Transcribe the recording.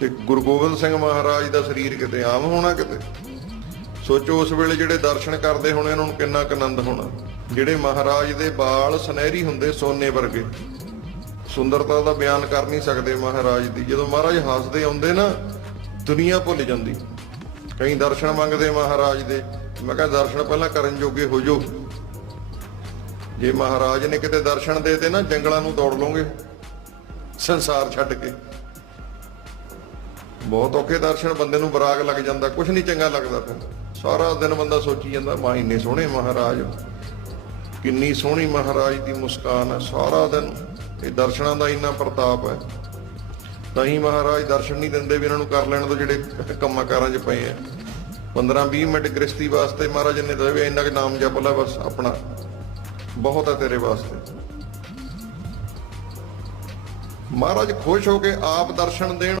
ਤੇ ਗੁਰੂ ਗੋਬਿੰਦ ਸਿੰਘ ਮਹਾਰਾਜ ਦਾ ਸਰੀਰ ਕਿਤੇ ਆਮ ਹੋਣਾ ਕਿਤੇ? ਸੋਚੋ ਉਸ ਵੇਲੇ ਜਿਹੜੇ ਦਰਸ਼ਨ ਕਰਦੇ ਹੋਣੇ, ਉਹਨਾਂ ਨੂੰ ਕਿੰਨਾ ਕੁ ਆਨੰਦ ਹੋਣਾ। ਜਿਹੜੇ ਮਹਾਰਾਜ ਦੇ ਵਾਲ ਸੁਨਹਿਰੀ ਹੁੰਦੇ ਸੋਨੇ ਵਰਗੇ। ਸੁੰਦਰਤਾ ਦਾ ਬਿਆਨ ਕਰ ਨਹੀਂ ਸਕਦੇ ਮਹਾਰਾਜ ਦੀ। ਜਦੋਂ ਮਹਾਰਾਜ ਹੱਸਦੇ ਆਉਂਦੇ ਨਾ, ਦੁਨੀਆ ਭੁੱਲ ਜਾਂਦੀ। ਕਈ ਦਰਸ਼ਨ ਮੰਗਦੇ ਮਹਾਰਾਜ ਦੇ। ਮੈਂ ਕਿਹਾ, ਦਰਸ਼ਨ ਪਹਿਲਾਂ ਕਰਨ ਜੋਗੇ ਹੋ ਜੋ ਜੇ ਮਹਾਰਾਜ ਨੇ ਕਿਤੇ ਦਰਸ਼ਨ ਦੇ ਤੇ ਨਾ, ਜੰਗਲਾਂ ਨੂੰ ਦੌੜ ਲਓਗੇ, ਸੰਸਾਰ ਛੱਡ ਕੇ। ਬਹੁਤ ਔਖੇ ਦਰਸ਼ਨ, ਬੰਦੇ ਨੂੰ ਬਰਾਗ ਲੱਗ ਜਾਂਦਾ ਕੁਝ ਨਹੀਂ ਚੰਗਾ ਲੱਗਦਾ ਫਿਰ। ਸਾਰਾ ਦਿਨ ਬੰਦਾ ਸੋਚੀ ਜਾਂਦਾ, ਮਾ ਇੰਨੇ ਸੋਹਣੇ ਮਹਾਰਾਜ, ਕਿੰਨੀ ਸੋਹਣੀ ਮਹਾਰਾਜ ਦੀ ਮੁਸਕਾਨ ਹੈ ਸਾਰਾ ਦਿਨ। ਇਹ ਦਰਸ਼ਨਾਂ ਦਾ ਇੰਨਾ ਪ੍ਰਤਾਪ ਹੈ। ਤਾਂ ਹੀ ਮਹਾਰਾਜ ਦਰਸ਼ਨ ਨਹੀਂ ਦਿੰਦੇ ਵੀ ਇਹਨਾਂ ਨੂੰ ਕਰ ਲੈਣ ਤੋਂ ਜਿਹੜੇ ਕੰਮਾਂ ਕਾਰਾਂ 'ਚ ਪਏ ਆ। 15-20 ਮਿੰਟ ਗ੍ਰਸਤੀ ਵਾਸਤੇ ਮਹਾਰਾਜ ਨੇ ਦੱਸਿਆ ਵੀ ਇੰਨਾ ਕੁ ਨਾਮ ਜਪ ਲੈ, ਬਸ ਆਪਣਾ। ਬਹੁਤ ਹੈ ਤੇਰੇ ਵਾਸਤੇ। ਮਹਾਰਾਜ ਖੁਸ਼ ਹੋ ਕੇ ਆਪ ਦਰਸ਼ਨ ਦੇਣ।